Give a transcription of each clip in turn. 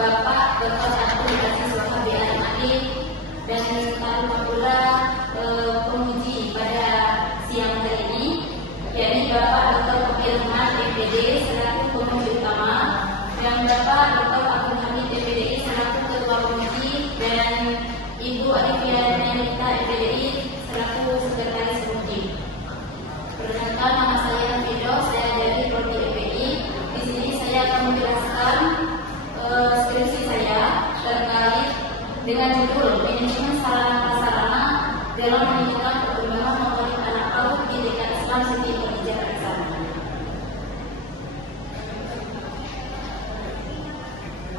Bapak Dr. Abdul Aziz Wahab BMAD, dan lalu pula penguji pada siang hari ini, yakni Bapak Dr. Abdul Rahman MPD selaku penguji utama, dan Bapak Dr. Abdul Hamid MPDI selaku ketua penguji, dan Ibu Adivia Nyanita MPDI selaku sekretaris penguji. Perkenalkan, nama saya Fido, saya dari Prodi MPI. Di sini saya akan menjelaskan skripsi saya terkait dengan judul manajemen sarana prasarana dalam menunjukkan perkembangan motorik anak PAUD di TK Islam Siti Khadijah Aksan.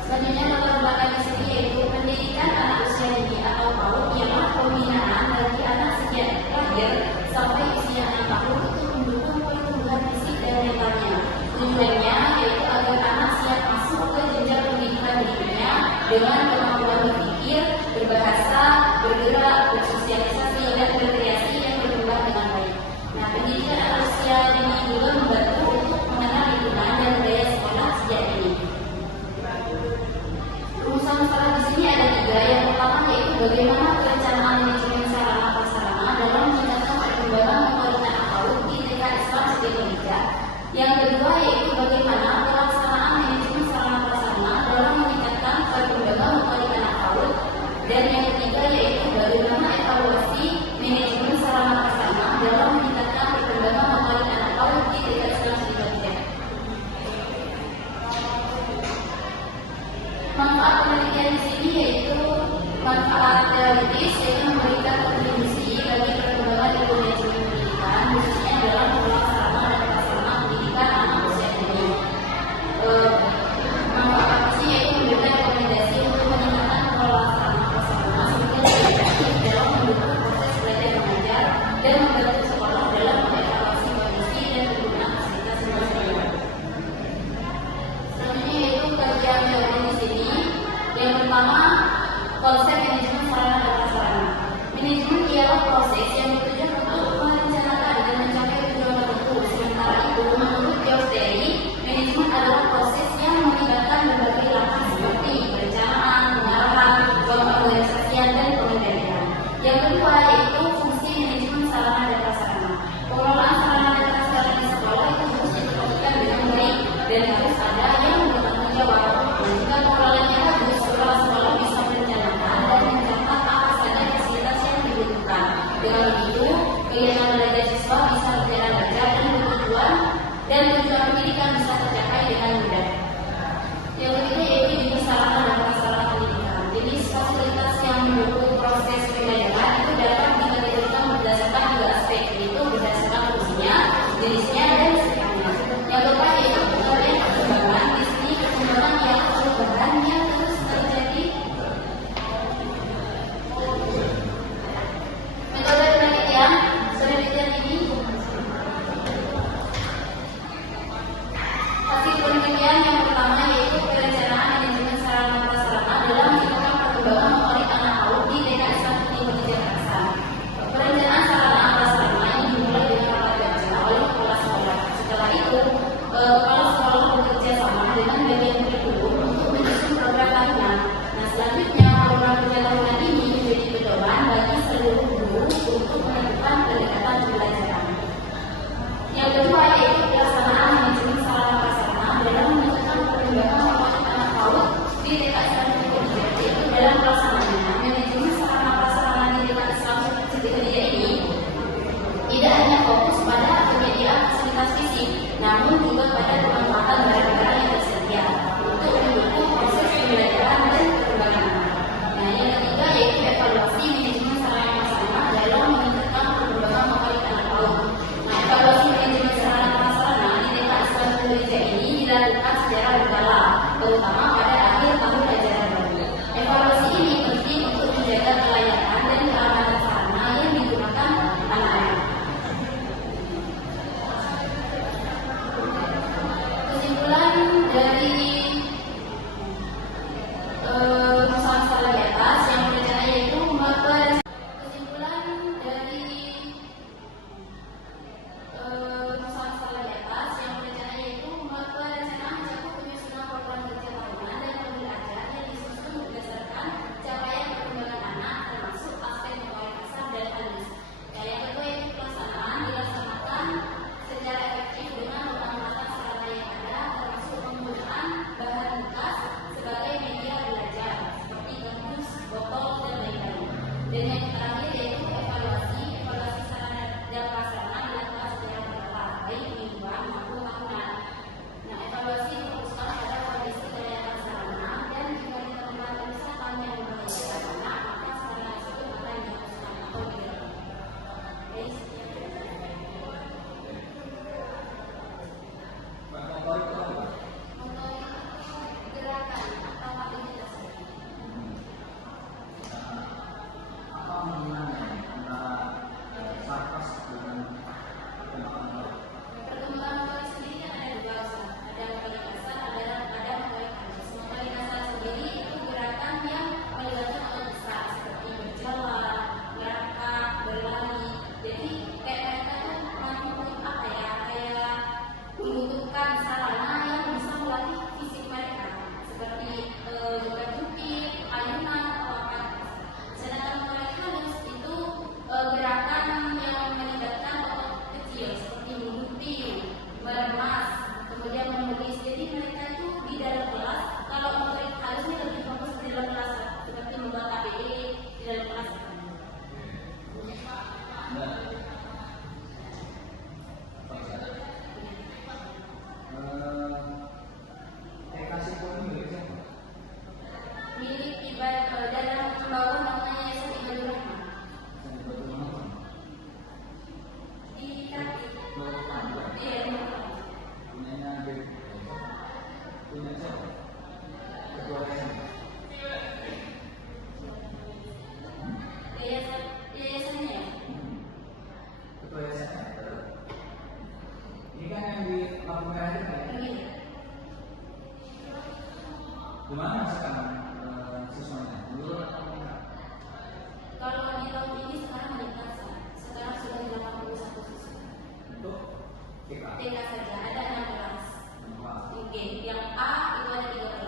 Selanjutnya latar belakang di sini yaitu pendidikan anak usia dini atau PAUD ialah pembinaan bagi anak sejak lahir sampai usia 6 tahun untuk mendukung pertumbuhan fisik dan mentalnya. Tujuannya yaitu agar anak siap masuk ke jenjang pendidikan berikutnya dengan kemampuan berpikir, berbahasa, bergerak, bersosialisasi, dan berkreasi yang berkembang dengan baik. Nah, pendidikan anak usia dini juga membantu untuk mengenal lingkungan dan budaya sekolah sejak dini. Rumusan masalah di sini ada 3. Yang pertama yaitu bagaimana perencanaan manajemen sarana prasarana dalam meningkatkan perkembangan motorik anak PAUD di TK Islam Siti Khadijah. Yang kedua yaitu bagaimana pelaksanaan manajemen sarana prasarana dalam meningkatkan perkembangan motorik anak PAUD. Dan yang ketiga yaitu bagaimana evaluasi manajemen sarana prasarana dalam meningkatkan perkembangan motorik anak PAUD di TK Islam Siti Khadijah. Manfaat penelitian di sini yaitu manfaat teoritis, yaitu memberikan kontribusi bagi perkembangan ilmu manajemen pendidikan, khususnya dalam sarana dan prasarana pendidikan anak usia dini. Manfaat praksi yaitu memberikan rekomendasi untuk meningkatkan pengelolaan sarana prasarana sehingga lebih efektif dalam mendukung proses belajar mengajar dan membantu sekolah dalam mengevaluasi kondisi dan penggunaan fasilitas sekolah. Selanjutnya yaitu kajian teori di sini. Yang pertama, konsep manajemen sarana dan prasarana. Manajemen ialah proses yang bertujuan untuk merencanakan dan mencapai tujuan tertentu. Sementara itu, menurut George Terry, manajemen adalah proses yang melibatkan berbagai langkah seperti perencanaan, pengarahan, pengorganisasian, dan pengendalian. Yang kedua yaitu fungsi manajemen sarana dan prasarana. Pengelolaan sarana dan prasarana di sekolah itu harus diperhatikan dengan baik dan harus ada yang bertanggung jawab. Jika pengelolaannya bagus, sekolah bisa merencanakan dan mencatat apa saja fasilitas yang dibutuhkan. Dengan begitu, kegiatan belajar siswa bisa berjalan lancar dan tujuan pendidikan bisa tercapai dengan mudah. Yang ketiga yaitu jenis sarana dan prasarana pendidikan. Jenis fasilitas yang mendukung proses pembelajaran itu dapat dikategorikan berdasarkan 2 aspek, yaitu berdasarkan fungsinya, jenisnya, dan sifatnya. Yang keempat yaitu metode perkembangan. Di sini perkembangan yang perubahan yang terus terjadi. Metode penelitian. Penelitian ini hasil penelitian yang pertama yaitu perencanaan manajemen sarana prasarana dalam meningkatkan perkembangan motorik anak PAUD di TK Islam Siti Khadijah Aksan. Perencanaan sarana prasarana ini dimulai dengan rapat kerja oleh kepala sekolah. Setelah itu, kepala sekolah bekerja sama dengan bagian kurikulum untuk menyusun program tahunan. Nah, selanjutnya program kerja tahunan ini menjadi pedoman bagi seluruh guru untuk menentukan pendekatan pembelajaran. Yang kedua yaitu pelaksanaan manajemen sarana prasarana dalam menentukan perkembangan motorik anak PAUD di TK Islam Siti Khadijah. Yaitu dalam pelaksanaannya manajemen sarana prasarana di TK Islam Siti Khadijah ini tidak hanya fokus pada penyediaan fasilitas fisik, namun juga pada pemanfaatan barang-barang yang tersedia untuk mendukung proses pembelajaran dan perkembangan anak. Nah, yang ketiga yaitu evaluasi manajemen sarana prasarana dalam meningkatkan perkembangan motorik anak PAUD. Nah, evaluasi manajemen sarana prasarana di TK Islam Siti Khadijah ini dilakukan secara berkala, terutama pada akhir tahun ajaran milik ibadah dalam membangun bangunan Yayasan Ibadur Rahman. Di kaki. Iya. Punya siapa? Ketua yayasan. Yayasannya. Ketua yayasannya. Ini kan yang di lampu merah itu kan? Iya. Di mana sekarang siswanya? Dulu atau enggak? Kalau di tahun ini sekarang meningkat, sekarang sudah 81 siswa. Untuk TK. TK saja ada 16. Wah. Oke, yang A itu ada 3